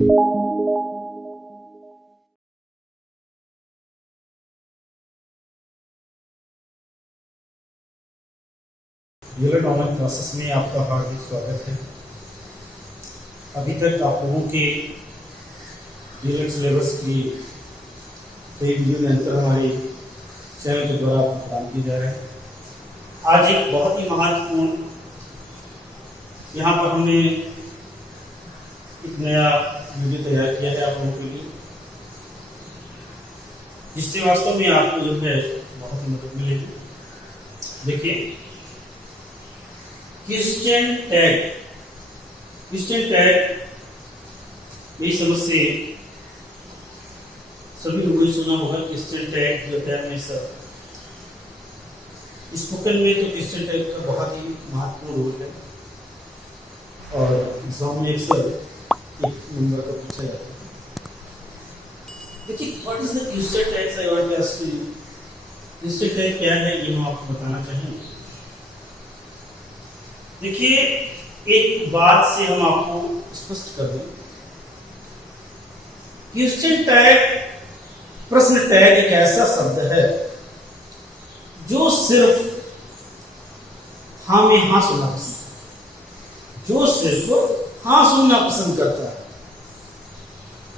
Unit online classes में आपका हार्दिक स्वागत है। अभी तक आप लोगों के यूनिट सिलेबस की कई वीडियो निरंतर हमारे चैनल के द्वारा प्रदान किए जा रहे हैं। आज एक बहुत ही महत्वपूर्ण यहाँ पर हमने एक नया वीडियो तैयार किया है आप लोगों के लिए, जिससे वास्तव में आपको जो है बहुत मदद मिलेगी। देखिए, क्वेश्चन टैग यही समझ से सभी लोगों ने सुना होगा। क्वेश्चन टैग जो होता है हमेशा स्पोकन में तो क्वेश्चन टैग का बहुत ही महत्वपूर्ण रोल है और एग्जाम में अक्सर एक नंबर का पूछा जाता है। देखिए, what is the question tag? I want to ask you, question tag क्या है ये हम आपको बताना चाहेंगे। देखिए, एक बात से हम आपको स्पष्ट कर दें, क्वेश्चन टैग, प्रश्न टैग एक ऐसा शब्द है जो सिर्फ हाँ में हाँ सुनना पसंद करता है,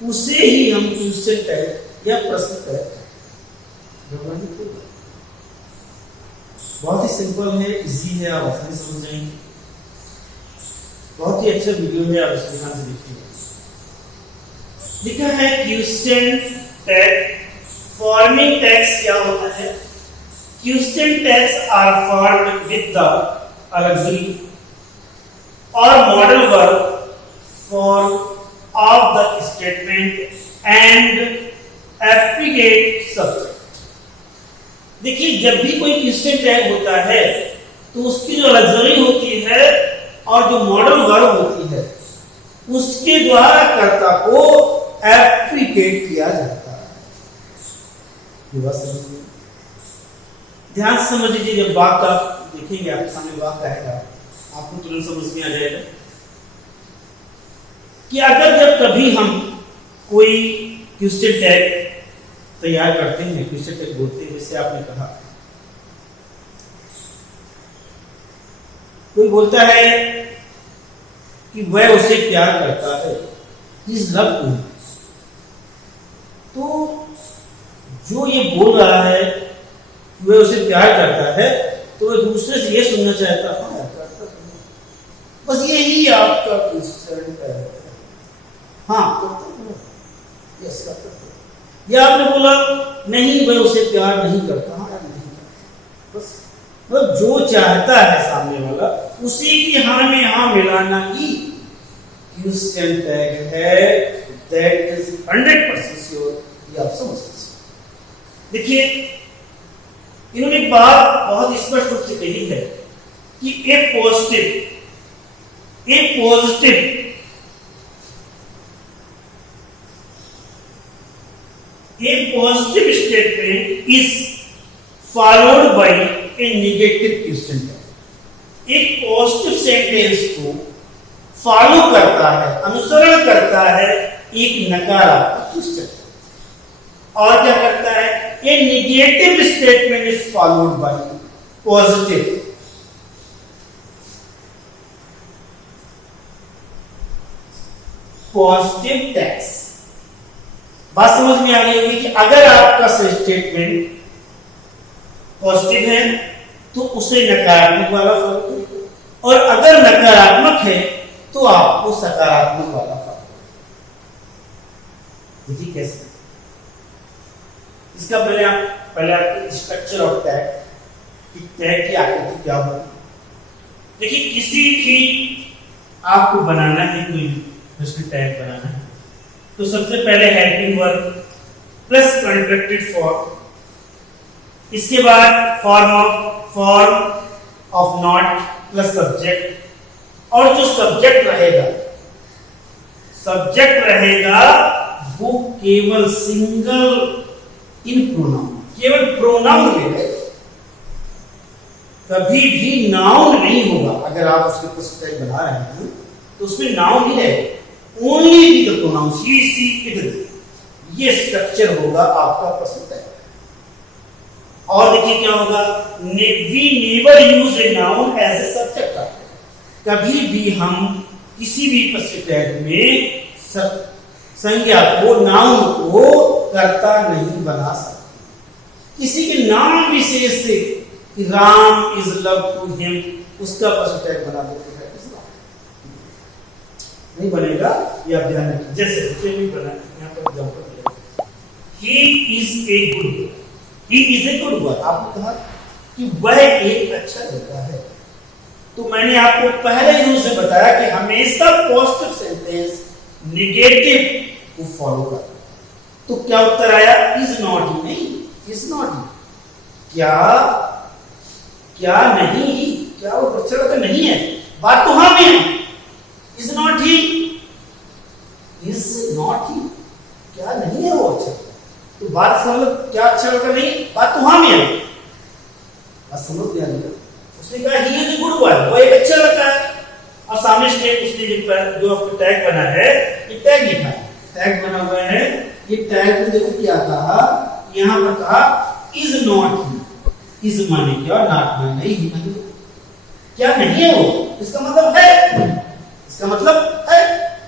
उसे ही हम क्वेश्चन टैग या प्रश्न टैग। बहुत ही सिंपल है, इजी है, आप आसानी समझ जाएंगे। बहुत ही अच्छा वीडियो है, आप इसको ध्यान से देखिएगा। लिखा है क्वेश्चन टैग। फॉर्मिंग टैग्स क्या होता है? Question tags are formed with the auxiliary और modal verb for of the statement and appropriate subject. देखिए, जब भी कोई क्वेश्चन टैग होता है तो उसकी जो ऑक्सिलरी होती है और जो मॉडल वर्ब होती है उसके द्वारा कर्ता को एप्लीकेट किया जाता है। ये बात समझिए, ध्यान से समझ लीजिए। जब वाक्य आप देखेंगे, आपके सामने वाक्य आएगा, आपको तुरंत समझ में आ जाएगा कि अगर जब कभी हम कोई क्वेश्चन टैग तैयार करते हैं, क्वेश्चन टैग बोलते हैं, जैसे आपने कहा, कोई बोलता है कि वह उसे प्यार करता है, इस लव टू, तो जो ये बोल रहा है कि वह उसे प्यार करता है, तो वह दूसरे से ये सुनना चाहता है, हाँ करता है, बस यही आपका क्वेश्चन है। हाँ यस करता है। या आपने बोला नहीं, वह उसे प्यार नहीं करता, हाँ नहीं करता, बस जो चाहता है सामने वाला उसी की हाँ में हाँ मिलाना ही क्वेश्चन टैग है। दैट इज 100% श्योर, ये आप समझ सकते। देखिए, इन्होंने एक बात बहुत स्पष्ट रूप से कही है कि a positive statement is followed by a negative question tag. एक पॉजिटिव सेंटेंस को फॉलो करता है, अनुसरण करता है एक नकारात्मक क्वेश्चन टैग। और क्या करता है? A negative statement is followed by positive tags. बात समझ में आ गई होगी कि अगर आपका स्टेटमेंट पॉजिटिव है तो उसे नकारात्मक वाला फॉलो करें, और अगर नकारात्मक है तो आपको सकारात्मक वाला फॉलो करें। देखिए कैसे। इसका पहले आपको स्ट्रक्चर ऑफ टैग, कि टैग की आकृति क्या होगी। देखिए, किसी भी आपको बनाना है, कोई प्रश्न टैग बनाना है, तो सबसे पहले helping verb plus contracted form, इसके बाद form of not plus subject, और जो सब्जेक्ट रहेगा वो केवल सिंगल इन प्रोनाउन, केवल प्रोनाउन रहेगा, कभी भी नाउन नहीं होगा। अगर आप उसके प्रश्न टैग बना रहे हैं तो उसमें नाउन ही रहेगा, only with the pronouns he, she, it, ये स्ट्रक्चर होगा आपका प्रश्न टैग। और देखिए क्या होगा, we never use a noun as a subject. कभी भी हम किसी भी प्रश्न टैग में संज्ञा को, नाउन को कर्ता नहीं बना सकते। किसी के नाम विशेष से Ram is love to him, उसका प्रश्न टैग बना देते हैं, नहीं बनेगा, ये आप ध्यान रखिए। जैसे भी बना यहाँ पर example he is a good boy, he is a good boy, आपने कहा कि वह एक अच्छा लड़का है। तो मैंने आपको पहले ही से बताया कि हमेशा पॉजिटिव सेंटेंस नेगेटिव को फॉलो करता है। तो क्या उत्तर आया, इज नॉट ही, नहीं, इज नॉट ही, क्या नहीं, क्या वो अच्छा लड़का नहीं है, बात तो हाँ में है। Is not he, is not ही, क्या नहीं है वो अच्छा, तो बात समझ, क्या अच्छा लड़का नहीं, बात तो हाँ में है, बात समझ गया नहीं। उसने कहा he is a good boy, वो एक अच्छा लड़का है, और सामने स्टेट उसने जो आपको टैग बना है, ये टैग लिखा है, टैग बना हुआ है, ये टैग में देखो क्या कहा, यहां पर कहा इज नॉट ही, इज माने क्या, नॉट माने नहीं, माने क्या नहीं है वो, इसका मतलब है, इसका मतलब है,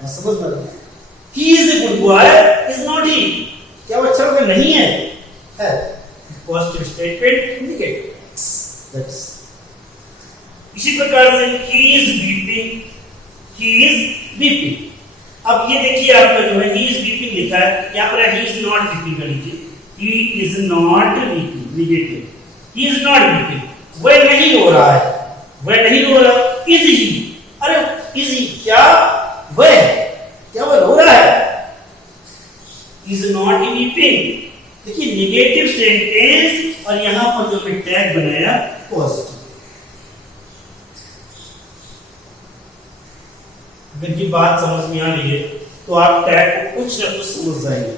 बस समझ में आया। He is a good boy, is not ही, क्या वो अच्छा लड़का नहीं है, पॉजिटिव स्टेटमेंट इंडिकेट। दैट्स इसी प्रकार से he is weeping, he is weeping। अब ये देखिए आपका जो है he is weeping लिखा है, यहाँ पर he is not weeping का लीजिए, he is not weeping, negative, he is not weeping, वह नहीं रो रहा है, वह नहीं रो रहा, is he, अरे is he, क्या वह रो रहा है, is not weeping। देखिए नेगेटिव सेंटेंस और यहाँ पर जो मैं टैग बनाया पॉजिटिव। अगर ये बात समझ में आ रही है तो आप टैग को कुछ ना कुछ समझ जाएंगे।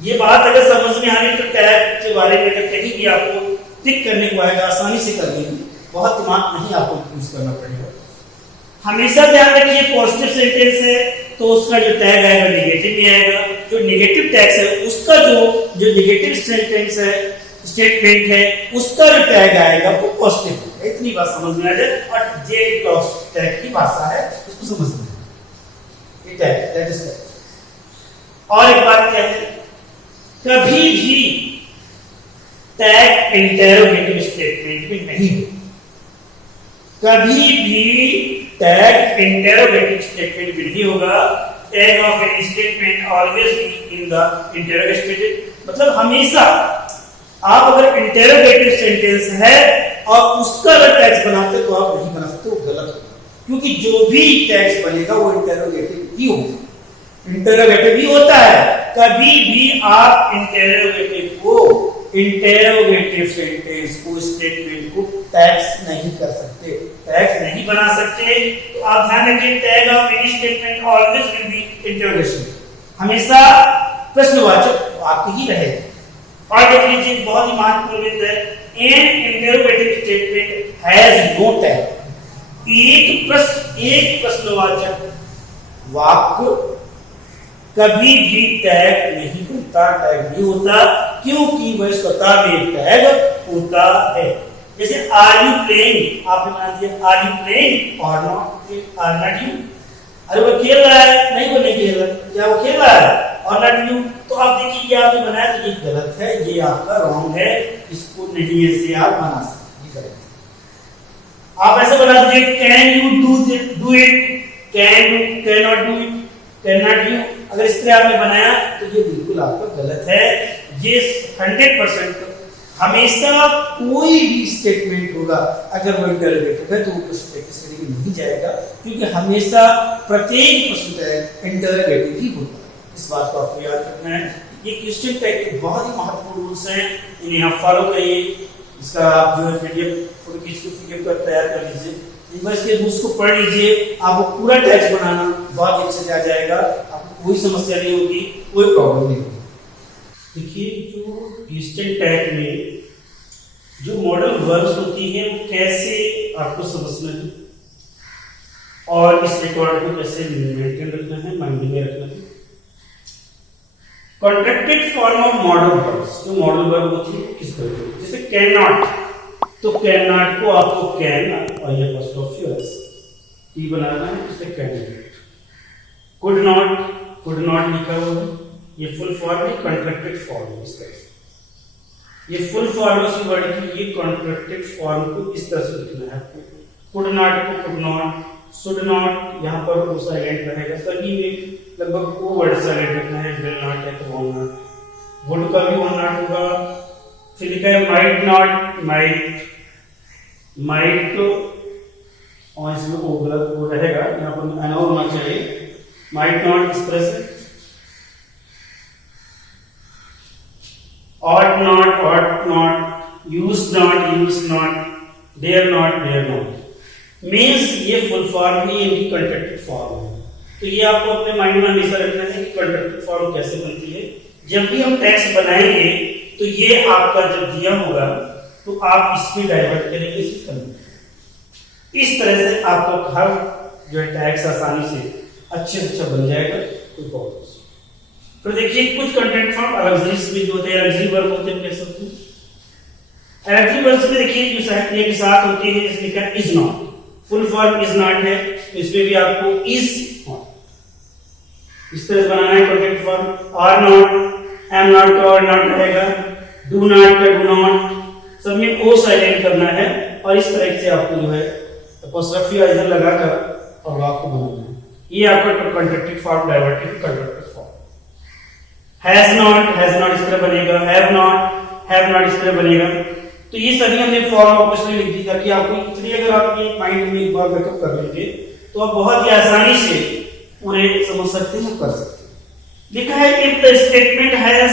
ये बात अगर समझ में आ रही है तो टैग के बारे में अगर कहीं भी आपको टिक करने को आएगा, आसानी से कर लेंगे, बहुत दिमाग नहीं आपको यूज करना पड़ेगा। हमेशा ध्यान रखिए पॉजिटिव सेंटेंस है तो उसका जो टैग आएगा नेगेटिव में आएगा, जो नेगेटिव टैग है उसका जो नेगेटिव सेंटेंस है, स्टेटमेंट है, उसका जो टैग आएगा वो पॉजिटिव है। इतनी बात समझ में आ जाए, और जे टैग की भाषा है उसको समझ में ये टैग, दैट इज टैग। और एक बात क्या है, कभी भी टैग इंटरोगेटिव स्टेटमेंट में नहीं है, कभी भी टैग इंटरोगेटिव स्टेटमेंट में नहीं होगा। Tag of any statement always be in the interrogative statement, मतलब हमेशा आप अगर इंटरोगेटिव सेंटेंस है और उसका अगर टैग्स बनाते तो आप नहीं बना सकते, वो गलत होगा, क्योंकि जो भी टैग्स बनेगा वो इंटरोगेटिव ही होगा, इंटरोगेटिव ही होता है। कभी भी आप इंटरोगेटिव सेंटेंस को, स्टेटमेंट को टैग्स नहीं कर सकते, टैग्स नहीं बना सकते। तो आप ध्यान रखिए tag of any statement always will be interrogation, हमेशा प्रश्नवाचक आपकी ही रहेगा। और देख लीजिए बहुत ही महत्वपूर्ण है, an interrogative statement has no tag, एक प्रश्नवाचक वाक्य कभी भी टैग नहीं होता, टैग नहीं होता, क्योंकि वह स्वतः में टैग होता है। जैसे आर यू प्लेइंग, आपने बना दिया आर यू प्लेइंग और नॉट यू, अरे वो खेल रहा है, नहीं वो नहीं खेल रहा, क्या वो खेल रहा है और नॉट यू, तो आप देखिए ये आपने बनाया तो ये गलत है, ये आपका रॉन्ग है, इसको नहीं ऐसे आप बना सकते, गलत। आप ऐसे बना दीजिए can you do it, can not do it, can not you, अगर इस तरह आपने बनाया तो ये बिल्कुल आपका गलत है। ये 100% हमेशा कोई भी स्टेटमेंट होगा अगर वो इंटरोगेटिव है तो वो प्रश्न में नहीं जाएगा, क्योंकि हमेशा प्रत्येक प्रश्न इंटरोगेटिव ही होता है। इस बात को आपको याद रखना है। ये क्वेश्चन टैग के बहुत ही महत्वपूर्ण रूल्स हैं, इन्हें आप फॉलो करिए। इसका आप जो है पीडीएफ फोटो खींच के पीडीएफ पर तैयार कर लीजिए, एक बार इसके रूल्स को पढ़ लीजिए, आपको पूरा टैक्स बनाना बहुत अच्छे से आ जाएगा, आपको कोई समस्या नहीं होगी, कोई प्रॉब्लम नहीं होगी। देखिए जो क्वेश्चन टैग में जो मॉडल वर्ब्स होती है वो कैसे आपको समझना है। और इस रिकॉर्ड को कैसे मेंटेन रखना है, माइंड में रखना है। Contracted form of modal verbs, जो मॉडल वर्ब होती है किस तरह की, जैसे कैन नॉट, तो कैन नॉट को आपको कैन और ये अपोस्ट्रोफी एस टी बनाना है, इससे कैन नॉट। कुड नॉट लिखा हुआ है, ये फुल फॉर्म है, कॉन्ट्रैक्टेड फॉर्म इस तरह से। ये फुल फॉर्म उसी वर्ड की, ये कॉन्ट्रैक्टेड फॉर्म को इस तरह से लिखना है आपको। कुड नॉट को कुड नॉट, शुड नॉट यहाँ पर वो साइलेंट रहेगा, सभी में लगभग वो वर्ड साइलेंट रखना है, विल नॉट है तो वॉन्ट नॉट, वुड का भी वॉन्ट नॉट होगा। फिर लिखा है माइट नॉट, माइट तो और इसमें वो रहेगा, यहाँ पर एन होना चाहिए, माइट नॉट इस तरह से। ought not, use not, dare not means ये फुल फॉर्म ही इनकी कॉन्ट्रैक्टेड फॉर्म है। तो ये आपको अपने माइंड में हमेशा रखना है कि कॉन्ट्रैक्टेड फॉर्म कैसे बनती है। जब भी हम टेक्स्ट बनाएंगे तो ये आपका जब दिया होगा तो आप इसमें डाइवर्ट करेंगे, इसे करेंगे। इस तरह से आपका हर जो है टैक्स आसानी से अच्छे से अच्छा बन जाएगा। तो देखिए कुछ कंटेंट फॉर्म अलग्जरीज में जो होते हैं, अलग्जरी वर्ब होते हैं, कैसे होते हैं अलग्जरी वर्ब्स में। देखिए जो सहक्रिया के साथ होती है, जैसे लिखा है is not, full form is not है, तो इसमें भी आपको इज इस तरह से बनाना है content form. Are not, am not का और नॉट रहेगा, डू नॉट का डू नॉट, सब में ओ साइलेंट करना है और इस तरह से आपको जो है अपोस्ट्रोफी इधर लगाकर और आपको बनाना है। ये आपका contracted form, diverted contracted form. Has not इस तरह बनेगा, हैव नॉट इस तरह बनेगा। तो ये सभी हमने फॉर्म ऑप्शन लिख दी ताकि आपको इतनी अगर आप ये माइंड में एक बार बैकअप कर लेंगे तो आप बहुत ही आसानी से पूरे समझ सकते हैं, कर सकते हैं। लिखा है if the statement has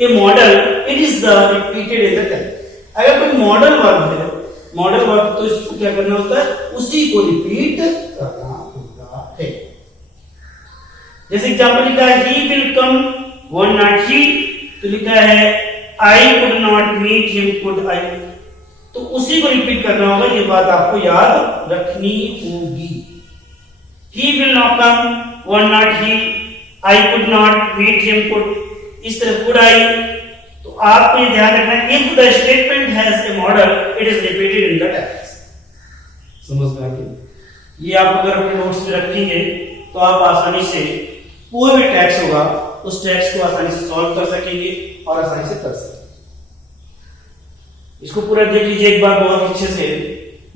a model it is the repeated in the text. अगर कोई मॉडल वर्ब है, मॉडल वर्ब तो इसको क्या करना होता है, उसी को रिपीट करना होता है। जैसे एग्जांपल लिखा है he will come, won not he, तो लिखा है I could not meet him, could I, तो उसी को रिपीट करना होगा। ये बात आपको याद रखनी होगी। He will not come, won not he, I could not meet him, could, इस तरह कुड आई। तो आपको ये ध्यान रखना है if the statement has a model it is repeated in the text. समझ में आ गया? ये आप अगर अपने नोट्स में रखेंगे तो आप आसानी से कोई भी टेक्स्ट होगा उस टेक्स्ट को आसानी से सॉल्व कर सकेंगे और आसानी से कर सकेंगे। इसको पूरा देख लीजिए एक बार बहुत अच्छे से।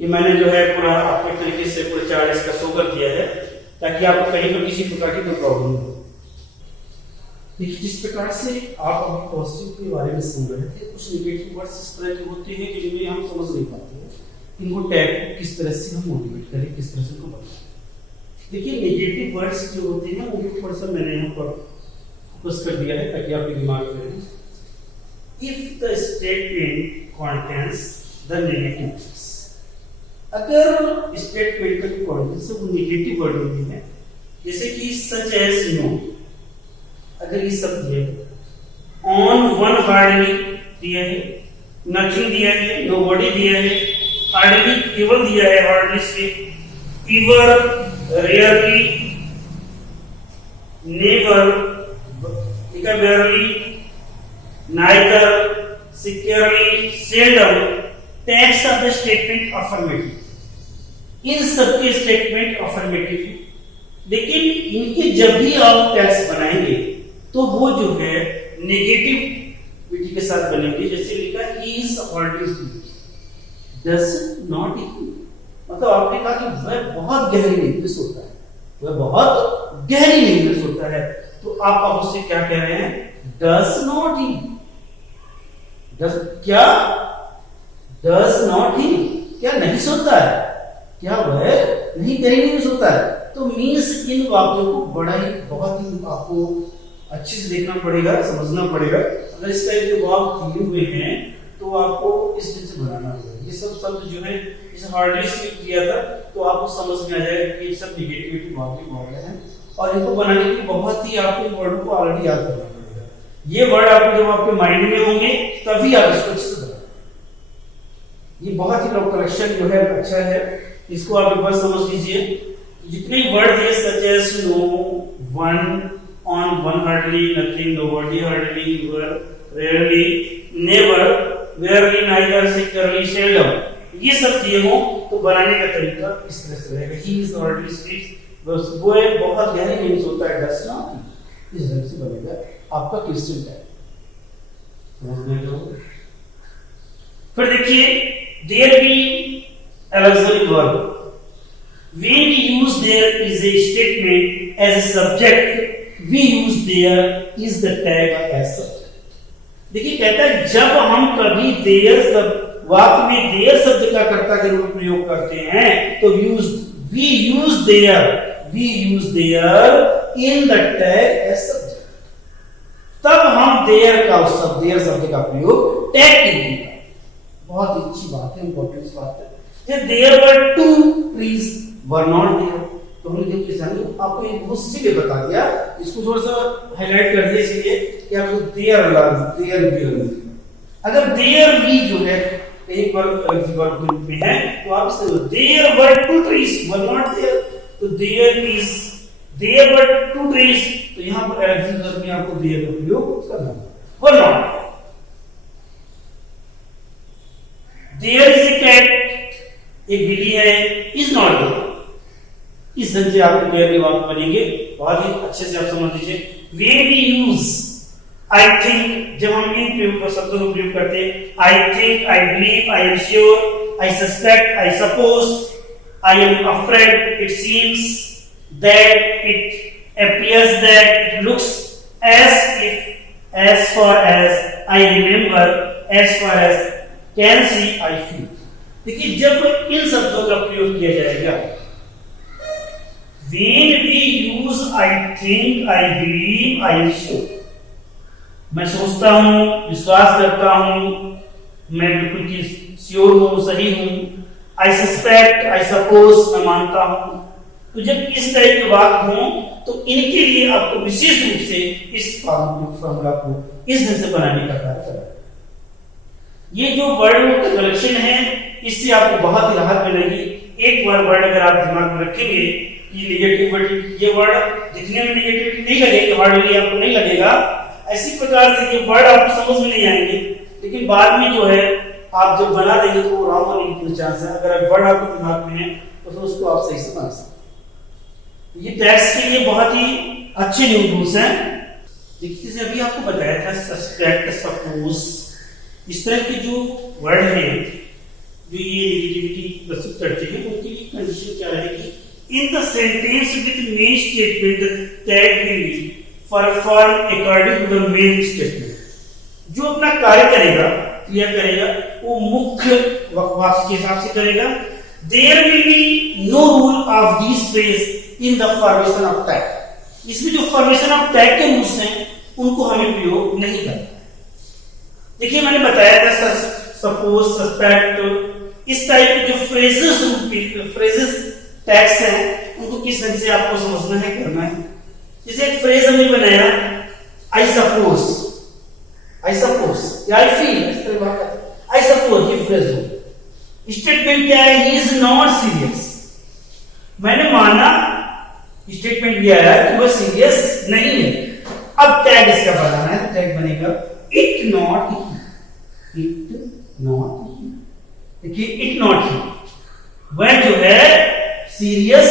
ये मैंने जो है पूरा आपके तरीके से पूरा चार्ट इसका शो कर दिया है ताकि आपको कहीं पर किसी प्रकार की कोई प्रॉब्लम हो। देखिए जिस प्रकार से आप अभी पॉजिटिव के बारे में सुन रहे थे, कुछ नेगेटिव वर्ड्स इस तरह के होते हैं कि जिन्हें हम समझ नहीं पाते हैं। इनको टैग किस तरह से हम मोटिवेट करें, किस तरह से उनको बताएं। देखिए नेगेटिव वर्ड्स जो होते हैं उनको थोड़ा सा मैंने यहाँ पर फोकस कर दिया है ताकि आपके दिमाग में रहे। If the statement contains the negative words, अगर स्टेटमेंट का जो कंटेंट्स है वो नेगेटिव वर्ड होते हैं, जैसे कि सच एज नो, अगर ये सब दिया है, ऑन वन हार्डली दिया है, नथिंग दिया है, नोबडी दिया है, हार्डली केवल दिया है, हार्डली से, ever, rarely, never, barely, neither, securely, seldom, tags of the statement affirmative. इन सबके स्टेटमेंट अफर्मेटिव है, लेकिन इनके जब भी आप टैग्स बनाएंगे तो वो जो है नेगेटिविटी के साथ बनेंगे। जैसे लिखा है he is always does not equal, मतलब आपने कहा कि वह बहुत गहरी नींद सोता है, वह बहुत गहरी नींद में सोता है, तो आप उससे क्या कह रहे हैं, does not he, does क्या, does not he क्या नहीं सोता है, क्या वह नहीं गहरी नींद में सोता है। तो मीन्स इन वाक्यों को बड़ा ही बहुत ही आपको अच्छे से देखना पड़ेगा, समझना पड़ेगा। अगर इसका एक जवाब दिए हुए हैं तो आपको इस तरह से बनाना होगा। ये सब शब्द जो है इस हार्डली से किया था तो आपको समझ में आ जाएगा कि ये सब नेगेटिविटी वाक्य वाले हैं और इनको बनाने के लिए बहुत ही आपको वर्ड को ऑलरेडी याद करना पड़ेगा। ये वर्ड आपको जब आपके माइंड में होंगे तभी आप इसको अच्छे से बनाएंगे। ये बहुत ही लोग कलेक्शन जो है अच्छा है, इसको आप एक बार समझ लीजिए। जितने वर्ड है such as no, one, on, one hardly, nothing, nobody hardly, rarely, never, barely, neither, scarcely, seldom, ये सब दिए हो तो बनाने का तरीका इस तरह से रहेगा। ही इज ऑलरेडी स्पीक्स, वो बहुत गहरी मीनिंग होता है डस नॉट, इस तरह से बनेगा आपका क्वेश्चन टैग। फिर देखिए there be auxiliary verb, when we use there is a statement as a subject, we use there is the tag as subject। देखिए कहता है जब हम कभी there शब्द वाक्य में there शब्द का कर्ता के रूप में प्रयोग करते हैं तो we use there in the tag as subject, तब हम there का उस there शब्द का प्रयोग टैग के लिए करते हैं। बहुत अच्छी बात है, इंपॉर्टेंट बात है। there were two trees were not there, तो हमने देखिए जानिए आपको एक बहुत सी जगह बता दिया, इसको थोड़ा सा हाईलाइट कर दिया इसलिए कि आपको देयर भी अगर देयर भी जो है एक वर्ब के रूप में है तो आप इसे there were two trees were not there, तो देयर वर टू ट्रीज, तो यहां पर एग्जीक्यूटिव में आपको देयर का प्रयोग करना है। Were not, there is a cat, एक बिल्ली है, इज नॉट देयर, इस ढंग से आपके क्लियरली वाक्य बनेंगे। बहुत ही अच्छे से आप समझ लीजिए। when we use I think, जब हम इन प्रयोग शब्दों का प्रयोग करते हैं, I think, I believe, I am sure, I suspect, I suppose, I am afraid, it seems, that, it appears that, it looks, as if, as far as, I remember, as far as, can see, I feel। देखिए जब इन शब्दों का प्रयोग किया जाएगा, when we use I think, I believe, I am sure, मैं सोचता हूं, विश्वास करता हूं, मैं बिल्कुल श्योर हूं, सही हूं, I suspect, I suppose, मैं मानता हूं। तो जब इस तरह के वाक्य हों तो इनके लिए आपको विशेष रूप से इस फॉर्मूला को इस ढंग से बनाने का कार्य करना है। ये जो वर्ड का कलेक्शन है इससे आपको बहुत ही राहत मिलेगी। एक वर्ड अगर आप दिमाग में रखेंगे कि नेगेटिविटी, ये वर्ड दिखने में नेगेटिविटी नहीं लगेगी, हार्डली आपको नहीं लगेगा, ऐसी प्रकार से ये वर्ड आपको समझ में नहीं आएंगे, लेकिन बाद में जो है आप जब बना देंगे तो वो रॉन्ग होने की चांस है। अगर वर्ड आपके दिमाग में है तो फिर उसको आप सही से बना सकते हैं। ये टैक्स के लिए बहुत ही अच्छे न्यू रूल्स हैं। देखिए जैसे अभी आपको बताया था सस्पेक्ट, सपोज, इस तरह के जो वर्ड हैं जो ये नेगेटिविटी प्रस्तुत करते हैं उनके लिए कंडीशन क्या रहेगी? In the sentence with main statement that will perform according to the main statement. जो अपना कार्य करेगा, क्रिया करेगा, वो मुख्य वाक्य के हिसाब से करेगा। There will be no rule of this phrase in the formation of tag. इसमें जो फॉर्मेशन ऑफ टैग के रूल्स हैं उनको हमें प्रयोग नहीं करना है। देखिए मैंने बताया था सपोज, सस्पेक्ट, इस टाइप के जो फ्रेजेस टैग्स हैं उनको किस ढंग से आपको समझना है, करना है। जैसे एक फ्रेज हमने बनाया आई सपोज या आई फील, इस तरह बात है। आई सपोज ये फ्रेज हो। स्टेटमेंट क्या है? He is not serious. मैंने माना, स्टेटमेंट दिया है कि वह सीरियस नहीं है। अब टैग इसका बनाना है, तो टैग बनेगा इट नॉट ही। देखिए इट नॉट ही, वह जो है सीरियस,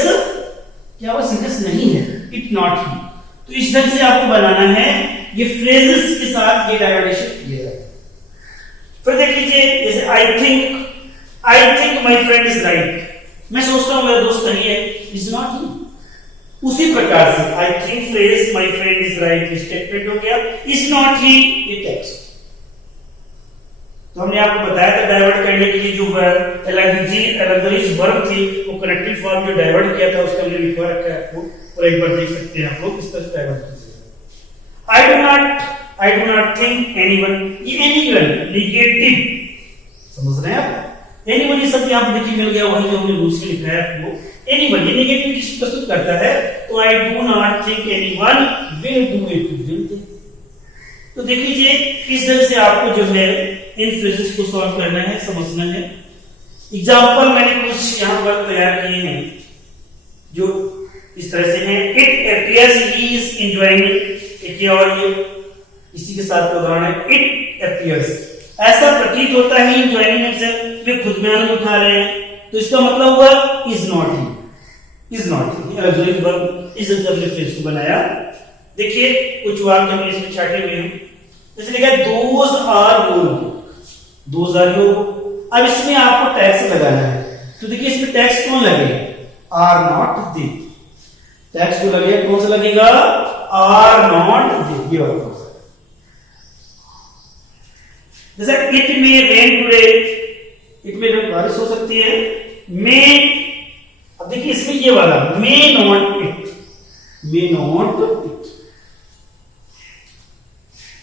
क्या वो सीरियस नहीं है, इट नॉट ही। तो इस ढंग से आपको बनाना है, ये फ्रेजेस के साथ ये डायवर्टेशन किया जाए। फिर देख लीजिए जैसे I think my friend is right, मैं सोचता हूं मेरा दोस्त सही है, इज नॉट ही। उसी प्रकार से I think phrase my friend is right statement हो गया, इज नॉट ही ये टेक्स्ट। तो हमने आपको बताया था डाइवर्ट करने के लिए जो एलर्जीज वर्ब थी वो कनेक्टिव फॉर्म जो डाइवर्ट किया था उसका हमने लिखवा रखा है आपको, और एक बार देख सकते हैं आप लोग इस तरह से डाइवर्ट कीजिएगा। I do not think anyone, ये एनीवन नेगेटिव, समझ रहे हैं आप? एनीवन ये सब यहां पर देखिए मिल गया, वही जो हमने रूल्स में लिखा है आपको। एनीवन ये नेगेटिविटी प्रस्तुत करता है, तो I do not think anyone will do it, will do. तो देख लीजिए इस तरह से आपको जो है इन फ्रेजेस को सॉल्व करना है, समझना है। एग्जांपल मैंने कुछ यहां पर तैयार किए हैं। जो इस तरह से है, it appears he is enjoying, एक ये और ये इसी के साथ का उदाहरण है, इट appears, ऐसा प्रतीत होता है enjoying himself, वे खुद में आनंद उठा रहे हैं, तो इसका मतलब हुआ is not he, is not he, auxiliary verb इस तरह फ्रेज को बनाया। देखिए कुछ वाक्य हमने इसमें छाटे हुए हैं, जैसे लिखा है those are your, those are your, अब इसमें आपको टैक्स लगाना है, तो देखिए इसमें टैक्स कौन लगेगा, आर नॉट दे, टैक्स जो लगेगा कौन सा लगेगा, आर नॉट दे, ये वाला। जैसे it may rain today, it में बारिश हो सकती है, मे, अब देखिए इसमें ये वाला may not it, may not it,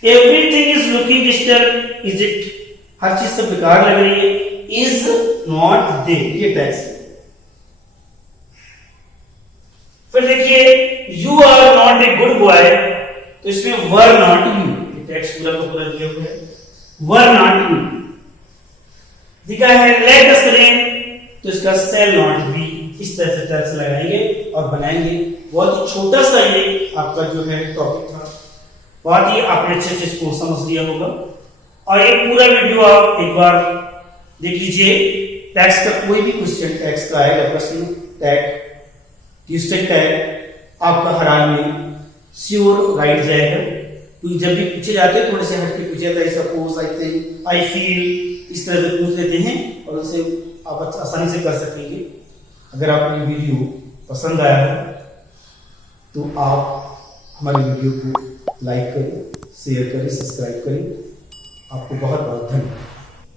everything is looking disturb, is it, हर चीज से बेकार लग रही है, इज नॉट दे, ये टैक्स है। फिर देखिए you are not a good boy, तो इसमें वर नॉट यू, ये टैक्स पूरा का पूरा दिया हुआ है, वर नॉट यू। दिखा है लेट अस रेन, तो इसका सेल नॉट बी, इस तरह से टैक्स लगाएंगे और बनाएंगे। बहुत ही छोटा सा ये आपका जो है टॉपिक था, बहुत ही आपने अच्छे से इसको समझ लिया होगा। और ये पूरा वीडियो आप एक बार देख लीजिए, टैक्स का कोई भी क्वेश्चन टैक्स का आएगा, प्रश्न टैग क्वेश्चन टैग आपका हर हाल में श्योर राइट जाएगा, क्योंकि जब भी पूछे जाते हैं थोड़े से हटके पूछे जाता है, suppose, I think, I feel, इस तरह से पूछ लेते हैं और उससे आप आसानी से कर सकेंगे। अगर आपको ये वीडियो पसंद आया हो तो आप हमारे वीडियो को लाइक करें, शेयर करें, सब्सक्राइब करें। आपको बहुत बहुत धन्यवाद।